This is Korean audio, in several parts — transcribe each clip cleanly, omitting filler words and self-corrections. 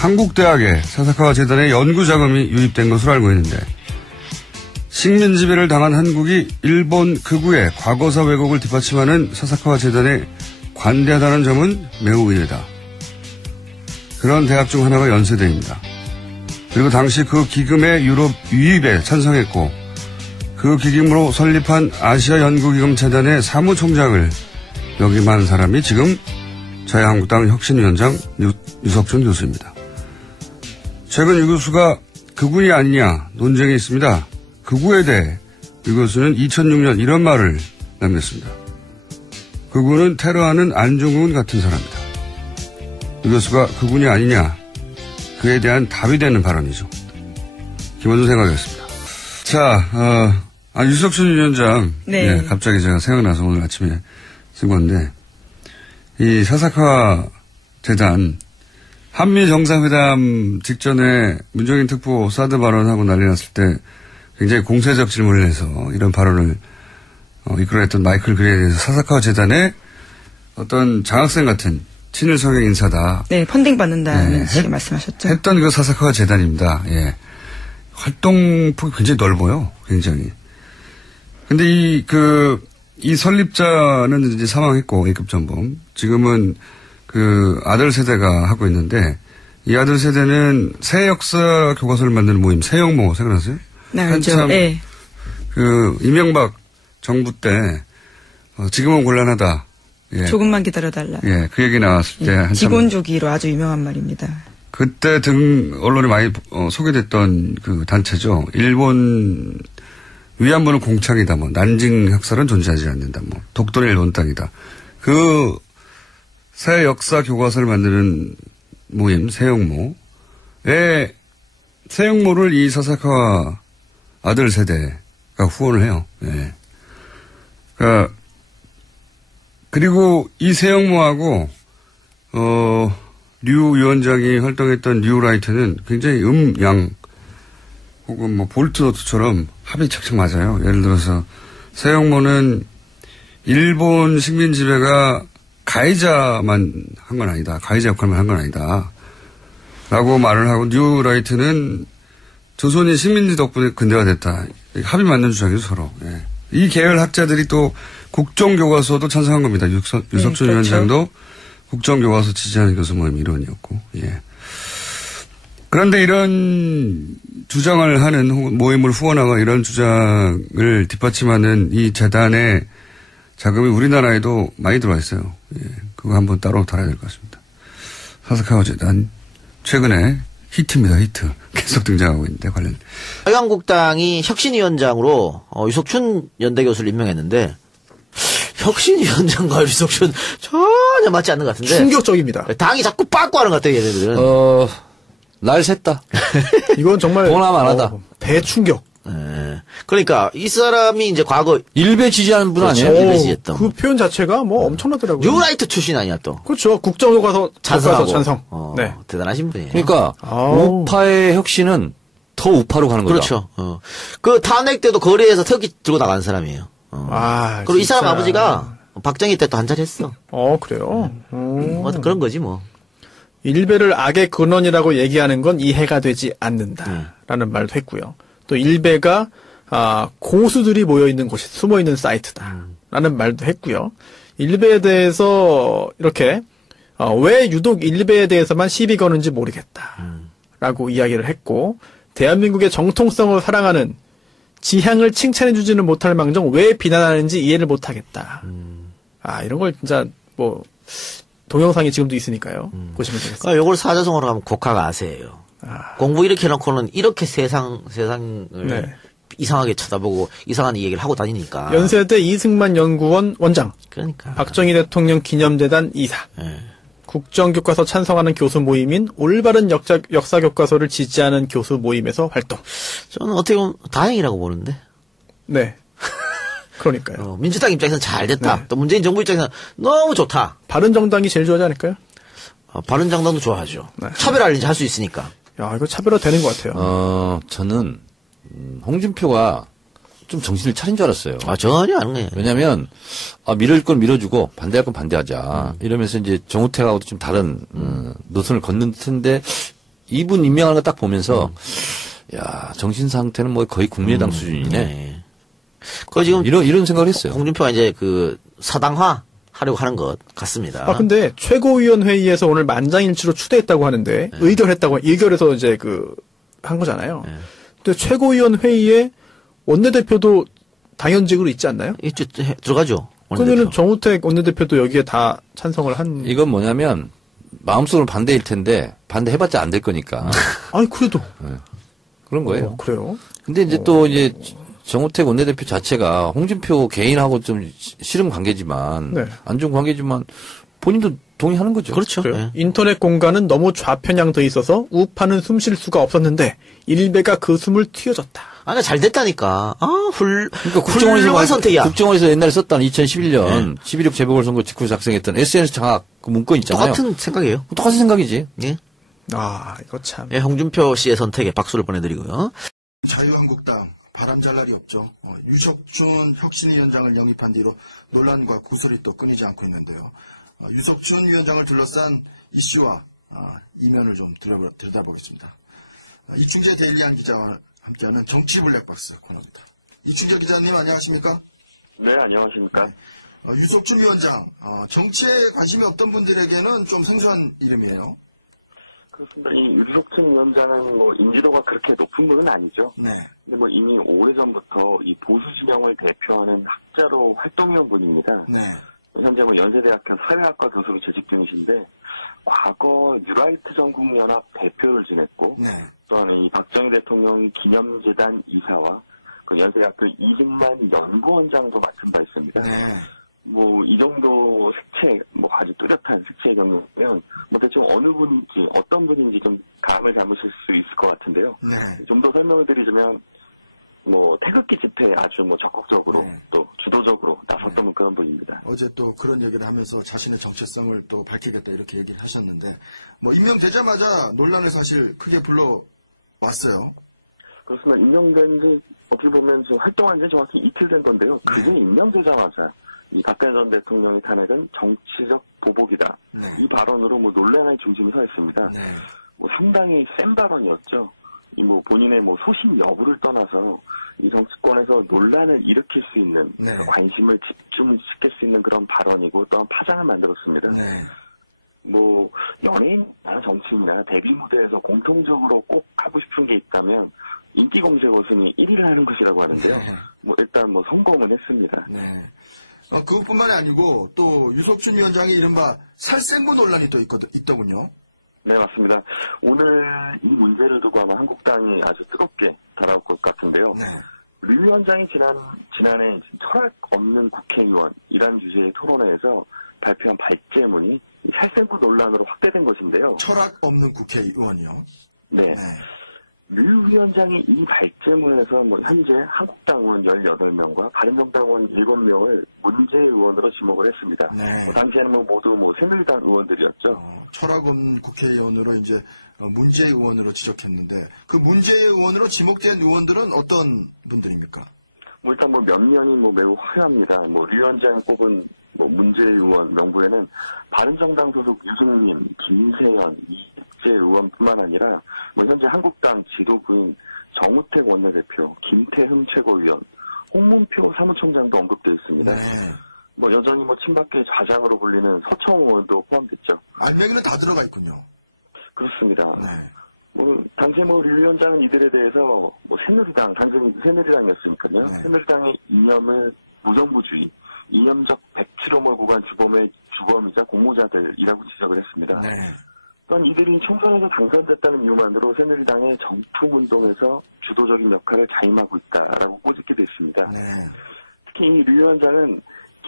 한국대학에 사사카와 재단의 연구자금이 유입된 것으로 알고 있는데 식민지배를 당한 한국이 일본 극우의 과거사 왜곡을 뒷받침하는 사사카와 재단에 관대하다는 점은 매우 의외다. 그런 대학 중 하나가 연세대입니다. 그리고 당시 그 기금의 유럽 유입에 찬성했고 그 기금으로 설립한 아시아연구기금 재단의 사무총장을 역임한 사람이 지금 자유한국당 혁신위원장 유석춘 교수입니다. 최근 유 교수가 극우이 아니냐 논쟁이 있습니다. 극우에 대해 유 교수는 2006년 이런 말을 남겼습니다. 극우는 테러하는 안중근 같은 사람이다. 유 교수가 극우이 아니냐 그에 대한 답이 되는 발언이죠. 기본적인 생각이었습니다. 자, 유석춘 위원장. 네. 네, 갑자기 제가 생각나서 오늘 아침에 쓴 건데, 이 사사카 재단, 한미 정상회담 직전에 문정인 특보 사드 발언하고 난리 났을 때 굉장히 공세적 질문을 해서 이런 발언을 이끌어냈던 마이클 그레이에 대해서 사사카 재단의 어떤 장학생 같은 친일 성향 인사다. 네, 펀딩 받는다는 네, 식의 말씀하셨죠. 했던 그 사사카 재단입니다. 예. 활동폭이 굉장히 넓어요. 굉장히. 근데 이 설립자는 이제 사망했고, A급 전범. 지금은 그 아들 세대가 하고 있는데, 이 아들 세대는 새 역사 교과서를 만드는 모임, 새영모, 생각나세요? 네, 알죠. 네. 그, 이명박 정부 때, 지금은 곤란하다. 예. 조금만 기다려달라. 예, 그 얘기 나왔을 때. 한참 직원주기로 아주 유명한 말입니다. 그때 언론에 많이 소개됐던 그 단체죠. 일본 위안부는 공창이다. 뭐 난징 학살은 존재하지 않는다. 뭐 독도는 일본 땅이다. 그 새 역사 교과서를 만드는 모임 새영모의 새영모를 이 사사카와 아들 세대가 후원을 해요. 예. 그러니까 그리고 이 새영모하고 류 위원장이 활동했던 뉴라이트는 굉장히 양 혹은 뭐 볼트노트처럼 합이 착착 맞아요. 예를 들어서 새영모는 일본 식민 지배가 가해자만 한 건 아니다. 가해자 역할만 한 건 아니다. 라고 말을 하고 뉴라이트는 조선이 식민지 덕분에 근대화됐다. 합이 맞는 주장이죠 서로. 예. 이 계열 학자들이 또 국정교과서도 찬성한 겁니다. 유석춘 그렇죠. 위원장도 국정교과서 지지하는 교수 모임 일원이었고, 예. 그런데 이런 주장을 하는 모임을 후원하고 이런 주장을 뒷받침하는 이 재단의 자금이 우리나라에도 많이 들어와 있어요. 예. 그거 한번 따로 다뤄야 될 것 같습니다. 사사카와 재단, 최근에 히트입니다, 히트. 계속 등장하고 있는데, 관련. 자유한국당이 혁신위원장으로 유석춘 연대 교수를 임명했는데, 혁신위원장과 유석춘 전혀 맞지 않는 것 같은데. 충격적입니다. 당이 자꾸 빠꾸하는 것 같아요, 얘네들은. 날 샜다. 이건 정말 보나마나다. 대충격. 네. 그러니까 이 사람이 이제 과거 일베 지지하는 분 그렇죠. 아니에요? 일베 지지했던. 그 표현 자체가 뭐 엄청나더라고요. 뉴라이트 출신 아니야 또. 그렇죠. 국정교과서 찬성. 네. 대단하신 분이에요. 그러니까 우파의 혁신은 더 우파로 가는 거죠. 그렇죠. 그 탄핵 때도 거리에서 태극기 들고 나간 사람이에요. 그리고 이 사람 아버지가 박정희 때 또 한자리 했어. 그래요? 뭐 그런 거지 뭐. 일베를 악의 근원이라고 얘기하는 건 이해가 되지 않는다라는 말도 했고요. 또 일베가 고수들이 모여있는 곳이 숨어있는 사이트다라는 말도 했고요. 일베에 대해서 이렇게 왜 유독 일베에 대해서만 시비 거는지 모르겠다라고 이야기를 했고 대한민국의 정통성을 사랑하는 지향을 칭찬해주지는 못할 망정 왜 비난하는지 이해를 못하겠다. 이런 걸 진짜 뭐 동영상이 지금도 있으니까요. 보시면 되겠습니다. 그러니까 요걸 사자성어로 하면 곡화가 아세예요. 공부 이렇게 해놓고는 이렇게 세상을 네. 이상하게 쳐다보고 이상한 얘기를 하고 다니니까. 연세대 이승만 연구원 원장. 그러니까. 박정희 대통령 기념재단 이사. 네. 국정교과서 찬성하는 교수 모임인 올바른 역사 교과서를 지지하는 교수 모임에서 활동. 저는 어떻게 보면 다행이라고 보는데. 네. 그러니까요. 민주당 입장에서는 잘 됐다. 네. 또 문재인 정부 입장에서는 너무 좋다. 바른정당이 제일 좋아하지 않을까요? 바른정당도 좋아하죠. 네. 차별화를 이제 할 수 있으니까. 야, 이거 차별화 되는 것 같아요. 저는 홍준표가 좀 정신을 차린 줄 알았어요. 전혀 아닌 거예요. 왜냐면 밀어줄 건 밀어주고 반대할 건 반대하자. 이러면서 이제 정우택하고도 좀 다른 노선을 걷는 듯한데 이분 임명하는 거 딱 보면서 야 정신 상태는 뭐 거의 국민의당 수준이네. 네. 그 지금 이런 생각을 했어요. 홍준표가 이제 그 사당화 하려고 하는 것 같습니다. 아 근데 최고위원 회의에서 오늘 만장일치로 추대했다고 하는데 의결해서 이제 한 거잖아요. 네. 근데 최고위원 회의에 원내대표도 당연직으로 있지 않나요? 있죠, 들어가죠. 그러면은 정우택 원내대표도 여기에 다 찬성을 한. 이건 뭐냐면 마음속으로 반대일 텐데 반대해봤자 안 될 거니까. 아니 그래도 그런 거예요. 그래요? 근데 이제 또 이제 정우택 원내대표 자체가 홍준표 개인하고 좀 씨름 관계지만 네. 안 좋은 관계지만 본인도 동의하는 거죠. 그렇죠. 그래요? 네. 인터넷 공간은 너무 좌편향돼 있어서 우파는 숨 쉴 수가 없었는데 일베가 그 숨을 틔워줬다. 아, 잘 됐다니까. 그러니까 훌륭한 선택이야. 국정원에서 옛날에 썼던 2011년 11.6 재보궐선거 직후 작성했던 SNS 장악 그 문건 있잖아요. 똑같은 생각이에요. 똑같은 생각이지. 예. 아 이거 참. 예, 홍준표 씨의 선택에 박수를 보내드리고요. 자유한국당 바람잘 날이 없죠. 유석춘 혁신위원장을 영입한 뒤로 논란과 구설이 또 끊이지 않고 있는데요. 유석춘 위원장을 둘러싼 이슈와 이면을 좀 들여다보겠습니다. 이충재 데일리안 기자와 함께하는 정치 블랙박스 코너입니다. 이충재 기자님 안녕하십니까? 네, 안녕하십니까? 네. 유석춘 위원장, 정치에 관심이 없던 분들에게는 좀 생소한 이름이에요. 그렇습니다. 이 유석춘 위원장은 뭐 인지도가 그렇게 높은 분은 아니죠. 네. 근데 뭐 이미 오래전부터 이 보수 진영을 대표하는 학자로 활동해온 분입니다. 네. 현재 뭐 연세대학교 사회학과 교수로 재직 중이신데 과거 뉴라이트 전국연합 대표를 지냈고 네. 또한 이 박정희 대통령 기념재단 이사와 그 연세대학교 이승만 연구원장도 맡은 바 있습니다. 네. 뭐 이 정도 색채, 뭐 아주 뚜렷한 색채의 경우면 뭐 대충 어느 분인지 어떤 분인지 좀 감을 잡으실 수 있을 것 같은데요. 네. 좀 더 설명을 드리자면 뭐 태극기 집회에 아주 뭐 적극적으로 네. 또 주도적으로 나섰던 그런 분입니다. 어제 또 그런 얘기를 하면서 자신의 정체성을 또 밝히겠다 이렇게 얘기를 하셨는데 뭐 임명되자마자 논란을 사실 크게 불러왔어요. 그렇습니다. 임명된 지 어떻게 보면 지금 활동한 지 정확히 이틀 된 건데요. 그게 임명되자마자 이 박근혜 전 대통령의 탄핵은 정치적 보복이다. 네. 이 발언으로 뭐 논란의 중심에 서 있습니다. 네. 뭐 상당히 센 발언이었죠. 이 뭐 본인의 뭐 소신 여부를 떠나서 이 정치권에서 논란을 일으킬 수 있는 네. 관심을 집중시킬 수 있는 그런 발언이고 또한 파장을 만들었습니다. 네. 뭐 연예인이나 정치인이나 데뷔 무대에서 공통적으로 꼭 하고 싶은 게 있다면 인기 검색 어순이 1위를 하는 것이라고 하는데요. 네. 뭐 일단 뭐 성공은 했습니다. 네. 그것뿐만이 아니고 또 유석춘 위원장의 이른바 살생부 논란이 또 있더군요. 네, 맞습니다. 오늘 이 문제를 두고 아마 한국당이 아주 뜨겁게 달아올 것 같은데요. 네. 류 위원장이 지난해 철학 없는 국회의원이라는 주제의 토론회에서 발표한 발제문이 살생부 논란으로 확대된 것인데요. 철학 없는 국회의원이요. 네. 네. 류 위원장이 이 발제문에서 뭐 현재 한국당 의원 18명과 바른정당 의원 7명을 문제 의원으로 지목을 했습니다. 네. 당시에는 뭐 모두 새누리당 의원들이었죠. 철학 없는 국회의원으로 이제 문재 의원으로 지적했는데 그 문재 의원으로 지목된 의원들은 어떤 분들입니까? 뭐 일단 뭐 면면이 매우 화려합니다. 류 위원장이 꼽은 문재 의원 명부에는 바른정당 소속 유승민, 김세연, 이재 의원뿐만 아니라 현재 한국당 지도부인 정우택 원내대표, 김태흠 최고위원, 홍문표 사무총장도 언급되어 있습니다. 네. 여전히 친박계 좌장으로 불리는 서청 의원도 포함됐죠. 알맹이는 다 들어가 있군요. 그렇습니다. 네. 당시에 류 위원장은 이들에 대해서 새누리당, 당선이 새누리당이었으니까요. 네. 새누리당의 이념을 무정부주의, 이념적 백치로 몰고 간 주범이자 공모자들이라고 지적을 했습니다. 네. 또한 이들이 총선에서 당선됐다는 이유만으로 새누리당의 정풍운동에서 주도적인 역할을 자임하고 있다라고 꼬집기도 했습니다. 네. 특히 이 류 위원장은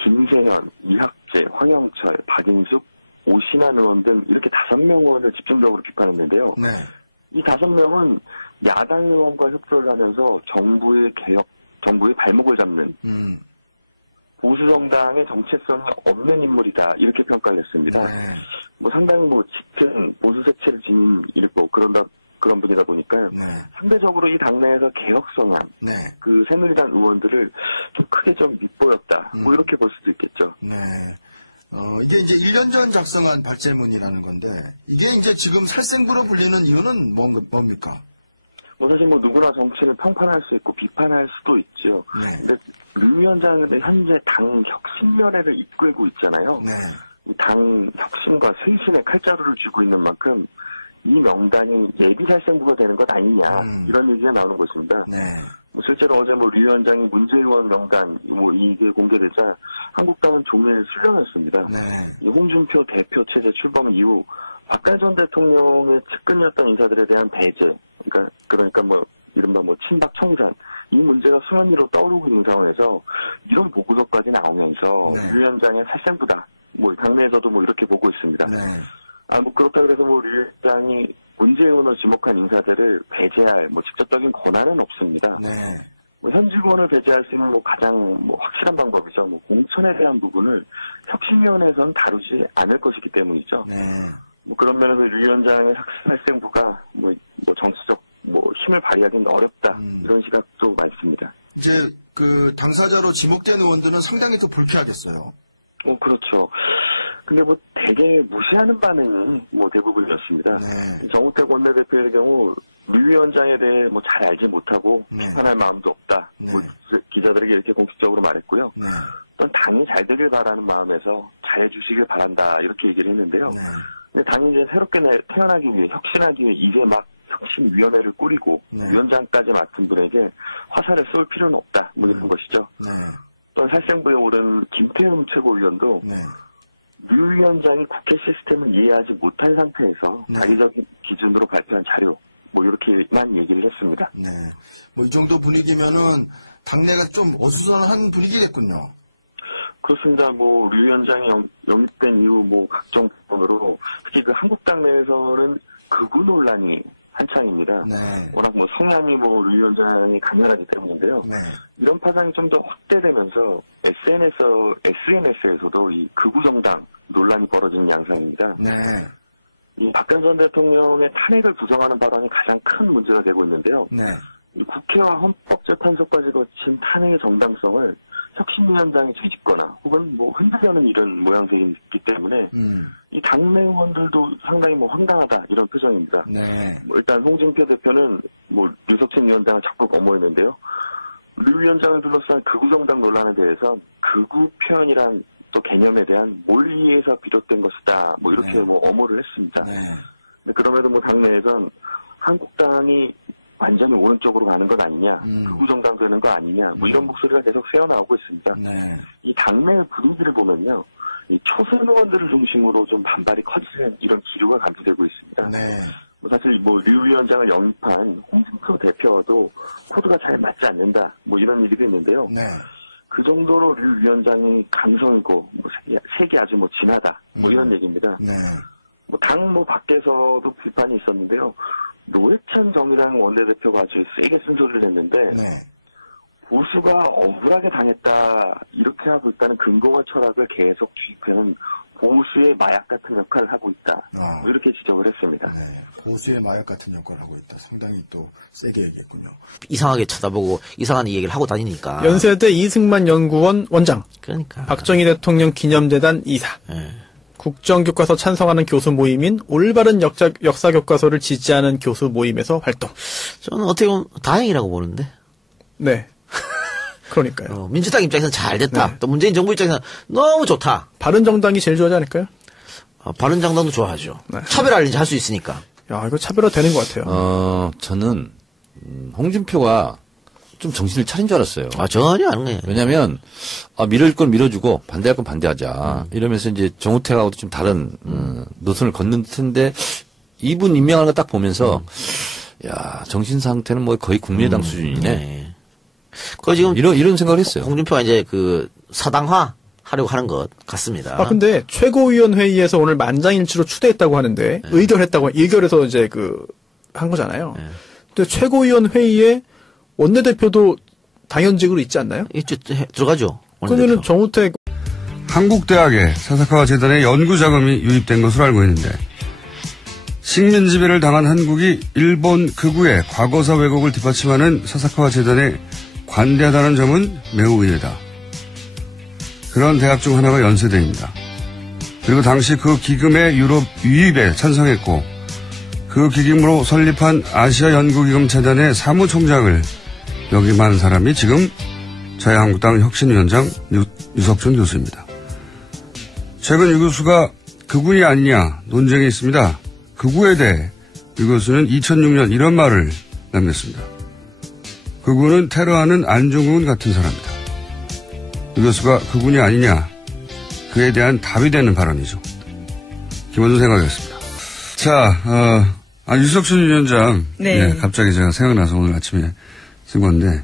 김세현, 이학재, 황영철, 박인숙, 오신환 의원 등 이렇게 5명 의원을 집중적으로 비판했는데요. 네. 이 5명은 야당 의원과 협조를 하면서 정부의 발목을 잡는 보수 정당의 정체성이 없는 인물이다 이렇게 평가를 했습니다. 네. 상당히 짙은 보수 색채를 지닌 그런 분이다 보니까 네. 상대적으로 이 당내에서 개혁 성향, 네. 그 새누리당 의원들을 좀 크게 좀 밑보였다. 이렇게 볼 수도 있겠죠. 네. 이게 이제 1년 전 작성한 발제문이라는 건데, 이게 이제 지금 살생부로 불리는 이유는 뭡니까? 뭐 사실 뭐 누구나 정치를 평판할 수 있고 비판할 수도 있죠. 네. 근데 류 위원장은 현재 당 혁신연회를 이끌고 있잖아요. 네. 이 당 혁신과 쇄신의 칼자루를 쥐고 있는 만큼 이 명단이 예비 살생부가 되는 것 아니냐 이런 얘기가 나오는 것입니다. 네. 뭐 실제로 어제 뭐 류 위원장이 문재의원 명단 뭐 이게 공개되자 한국당은 종일 술렁였습니다. 네. 이 홍준표 대표 체제 출범 이후 박근혜 전 대통령의 측근이었던 인사들에 대한 배제, 그러니까 뭐 이른바 뭐 친박 청산 이 문제가 수면 위로 떠오르고 있는 상황에서 이런 보고서까지 나오면서 네. 류 위원장의 살생부다. 뭐 당내에서도 뭐 이렇게 보고 있습니다. 네. 뭐 그렇다 그래서 뭐 류 위원장이 문재의원을 지목한 인사들을 배제할 뭐 직접적인 권한은 없습니다. 네. 뭐 현 직원을 배제할 수 있는 뭐 가장 뭐 확실한 방법이죠. 뭐 공천에 대한 부분을 혁신위원회에서는 다루지 않을 것이기 때문이죠. 네. 뭐 그런 면에서 류 위원장의 살생부가 뭐 정치적 뭐 힘을 발휘하기는 어렵다 이런 시각도 많습니다. 이제 그 당사자로 지목된 의원들은 상당히 더 불쾌하겠어요. 그렇죠. 근데 뭐 되게 무시하는 반응이 뭐 대부분이었습니다. 네. 정우택 원내대표의 경우 류 위원장에 대해 뭐 잘 알지 못하고 네. 비판할 마음도 없다. 네. 뭐 기자들에게 이렇게 공식적으로 말했고요. 네. 또 당이 잘 되길 바라는 마음에서 잘해주시길 바란다 이렇게 얘기를 했는데요. 네. 근데 당이 이제 새롭게 태어나기 위해 혁신하기 위해 이제 막 혁신위원회를 꾸리고 네. 위원장까지 맡은 분에게 화살을 쏠 필요는 없다. 뭐 이런 것이죠. 네. 또 살생부에 오른 김태흠 최고위원도 네. 류 위원장이 국회 시스템을 이해하지 못한 상태에서 네. 자기적인 기준으로 발표한 자료 뭐 이렇게만 얘기를 했습니다. 네. 뭐 이 정도 분위기면은 당내가 좀 어수선한 분위기겠군요. 그렇습니다. 뭐 류 위원장이 영입된 이후 뭐 각종 부분으로 특히 그 한국당 내에서는 극우 논란이 한창입니다. 네. 워낙 뭐 성향이 뭐 류 위원장이 강렬하기 때문인데요. 네. 이런 파장이 좀 더 확대되면서 SNS에서도 이 극우 정당 논란이 벌어지는 양상입니다. 네. 이 박근혜 전 대통령의 탄핵을 부정하는 발언이 가장 큰 문제가 되고 있는데요. 네. 이 국회와 헌법재판소까지 거친 탄핵의 정당성을 혁신위원장이 뒤집거나 혹은 뭐 흔들려는 이런 모양새이기 때문에 이 당내 의원들도 상당히 뭐 황당하다 이런 표정입니다. 네. 뭐 일단 홍준표 대표는 뭐 류석진 위원장을 적극 엄호했는데요. 류 위원장을 둘러싼 극우 정당 논란에 대해서 극우 표현이란 또 개념에 대한 몰이에서 비롯된 것이다. 뭐 이렇게 네. 뭐 엄호를 했습니다. 네. 근데 그럼에도 뭐 당내에선 한국당이 완전히 오른쪽으로 가는 것 아니냐, 극우 정당 되는 거 아니냐, 뭐 이런 목소리가 계속 새어나오고 있습니다. 네. 이 당내 분위기를 보면요, 이 초선 의원들을 중심으로 좀 반발이 커지는 이런 기류가 감지되고 있습니다. 네. 뭐 사실 뭐 류 위원장을 영입한 홍준표 대표와도 코드가 잘 맞지 않는다, 뭐 이런 얘기도 있는데요. 네. 그 정도로 류 위원장이 강성이고 뭐 색이 아주 뭐 진하다, 뭐 이런 얘기입니다. 네. 뭐 당 뭐 밖에서도 비판이 있었는데요. 노회찬 정의당 원내대표가 아주 세게 쓴소리를 했는데 네. 보수가 억울하게 당했다 이렇게 하고 있다는 근거와 철학을 계속 주입하는 보수의 마약 같은 역할을 하고 있다. 뭐 이렇게 지적을 했습니다. 네. 보수의 마약 같은 역할을 하고 있다. 상당히 또 세게 얘기했군요. 이상하게 쳐다보고 이상한 얘기를 하고 다니니까. 연세대 이승만 연구원 원장. 그러니까. 박정희 대통령 기념재단 이사. 네. 국정교과서 찬성하는 교수 모임인 올바른 역사교과서를 지지하는 교수 모임에서 활동. 저는 어떻게 보면 다행이라고 보는데. 네. 그러니까요. 민주당 입장에서는 잘 됐다. 네. 또 문재인 정부 입장에서는 너무 좋다. 바른정당이 제일 좋아하지 않을까요? 바른정당도 좋아하죠. 네. 차별화를 이제 할 수 있으니까. 야, 이거 차별화 되는 것 같아요. 저는 홍준표가 좀 정신을 차린 줄 알았어요. 전혀 아닌 거예요. 왜냐면, 밀어줄 건 밀어주고, 반대할 건 반대하자. 이러면서 이제 정우택하고도 좀 다른, 노선을 걷는 듯한데, 이분 임명하는 거 딱 보면서, 야, 정신 상태는 뭐 거의 국민의당 수준이네. 네. 그 지금. 이런 생각을 했어요. 홍준표가 이제 그 사당화 하려고 하는 것 같습니다. 근데 최고위원회의에서 오늘 만장일치로 추대했다고 하는데, 의결해서 이제 한 거잖아요. 네. 근데 최고위원회의에 원내대표도 당연직으로 있지 않나요? 있죠, 들어가죠. 그러면은 정우택. 한국대학에 사사카와 재단의 연구자금이 유입된 것으로 알고 있는데, 식민지배를 당한 한국이 일본 극우의 과거사 왜곡을 뒷받침하는 사사카와 재단에 관대하다는 점은 매우 의외다. 그런 대학 중 하나가 연세대입니다. 그리고 당시 그 기금의 유럽 유입에 찬성했고 그 기금으로 설립한 아시아연구기금재단의 사무총장을 역임한 사람이 지금 자유한국당 혁신위원장 유석춘 교수입니다. 최근 유 교수가 극우이 아니냐 논쟁이 있습니다. 극우에 대해 유 교수는 2006년 이런 말을 남겼습니다. 극우는 테러하는 안중근 같은 사람이다. 유 교수가 극우이 아니냐 그에 대한 답이 되는 발언이죠. 기본적인 생각이었습니다. 자, 유석춘 위원장. 네. 네. 갑자기 제가 생각나서 오늘 아침에 쓴 건데,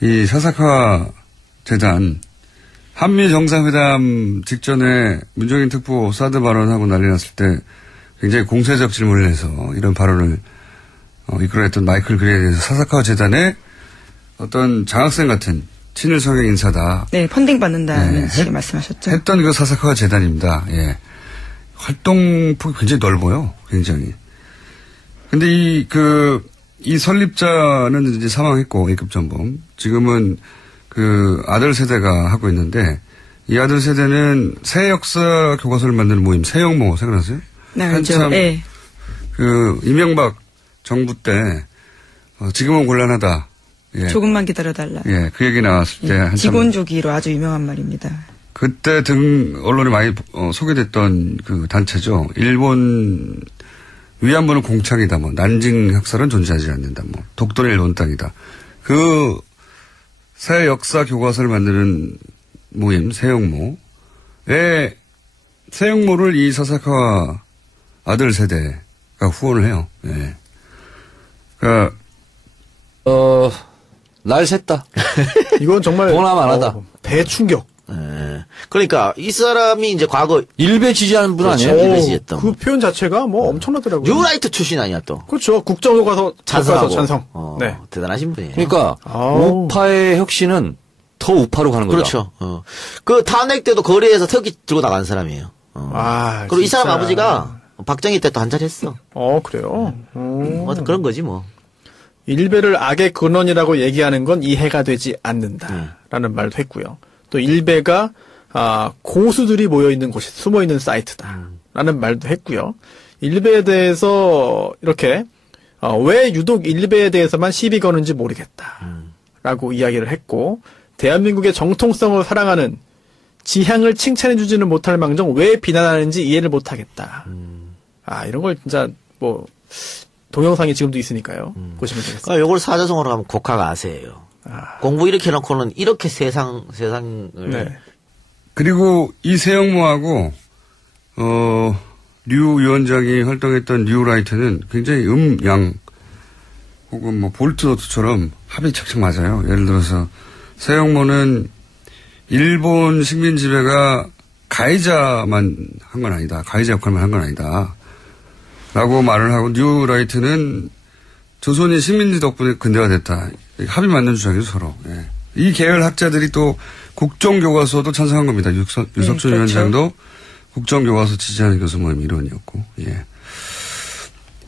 이 사사카 재단, 한미 정상회담 직전에 문정인 특보 사드 발언하고 난리 났을 때 굉장히 공세적 질문을 해서 이런 발언을 이끌어냈던 마이클 그레이에 대해서 사사카 재단의 어떤 장학생 같은 친일 성향 인사다. 네, 펀딩 받는다는 네, 식의 말씀하셨죠. 했던 그 사사카 재단입니다. 예. 활동폭이 굉장히 넓어요. 굉장히. 근데 이 설립자는 이제 사망했고, A급 전범. 지금은 그 아들 세대가 하고 있는데, 이 아들 세대는 새 역사 교과서를 만드는 모임, 새영모, 생각나세요? 네, 알죠. 한참 네. 그 이명박 정부 때, 지금은 곤란하다. 예. 조금만 기다려달라. 예, 그 얘기 나왔을 때. 한참 직원주기로 아주 유명한 말입니다. 그때 언론에 많이 소개됐던 그 단체죠. 일본 위안부는 공창이다. 뭐 난징 학살은 존재하지 않는다. 뭐 독도는 일본 땅이다. 그 새 역사 교과서를 만드는 모임 새영모의 새영모를 이 사사카와 아들 세대가 후원을 해요. 예. 그러니까 날 샜다. 이건 정말 보나마나다. 대충격. 그러니까 이 사람이 이제 과거 일베 지지하는 분 그렇죠. 아니에요? 일베 지지했던. 그 표현 자체가 뭐 엄청나더라고요. 뉴라이트 출신 아니야 또. 그렇죠. 국정교과서 찬성하고. 찬성. 네. 대단하신 분이에요. 그러니까 아우. 우파의 혁신은 더 우파로 가는 거죠. 그렇죠. 그 탄핵 때도 거리에서 태극기 들고 나간 사람이에요. 그리고 이 사람 진짜. 아버지가 박정희 때 또 한자리 했어. 그래요? 뭐 그런 거지 뭐. 일베를 악의 근원이라고 얘기하는 건 이해가 되지 않는다라는 말도 했고요. 또 일베가 고수들이 모여있는 곳이 숨어있는 사이트다라는 말도 했고요. 일베에 대해서 이렇게 왜 유독 일베에 대해서만 시비 거는지 모르겠다라고 이야기를 했고, 대한민국의 정통성을 사랑하는 지향을 칭찬해주지는 못할 망정 왜 비난하는지 이해를 못하겠다. 이런 걸 진짜 뭐 동영상이 지금도 있으니까요. 보시면 되겠습니다. 요걸 사자성어로 하면 곡학아세예요. 공부 이렇게 해놓고는 이렇게 세상을. 네. 그리고 이 세영모하고 류 위원장이 활동했던 뉴라이트는 굉장히 양 혹은 뭐 볼트노트처럼 합이 착착 맞아요. 예를 들어서 세영모는 일본 식민 지배가 가해자만 한 건 아니다. 가해자 역할만 한 건 아니다. 라고 말을 하고 뉴라이트는 조선이 식민지 덕분에 근대화됐다. 합이 맞는 주장이죠, 서로. 예. 이 계열 학자들이 또 국정교과서도 찬성한 겁니다. 유석춘 그렇죠. 위원장도 국정교과서 지지하는 교수 모임 일원이었고. 예.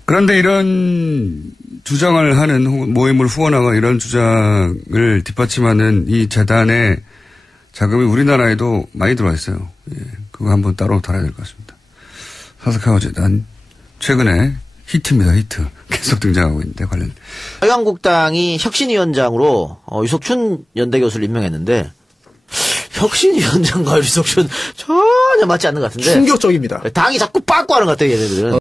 그런데 이런 주장을 하는 혹은 모임을 후원하거나 이런 주장을 뒷받침하는 이 재단의 자금이 우리나라에도 많이 들어와 있어요. 예. 그거 한번 따로 달아야 될 것 같습니다. 사사카와 재단 최근에 히트입니다. 히트. 계속 등장하고 있는데 관련. 자유한국당이 혁신위원장으로 유석춘 연대 교수를 임명했는데 혁신위원장과 유석춘 전혀 맞지 않는 것 같은데. 충격적입니다. 당이 자꾸 빠꾸하는 것 같아요, 얘네들은.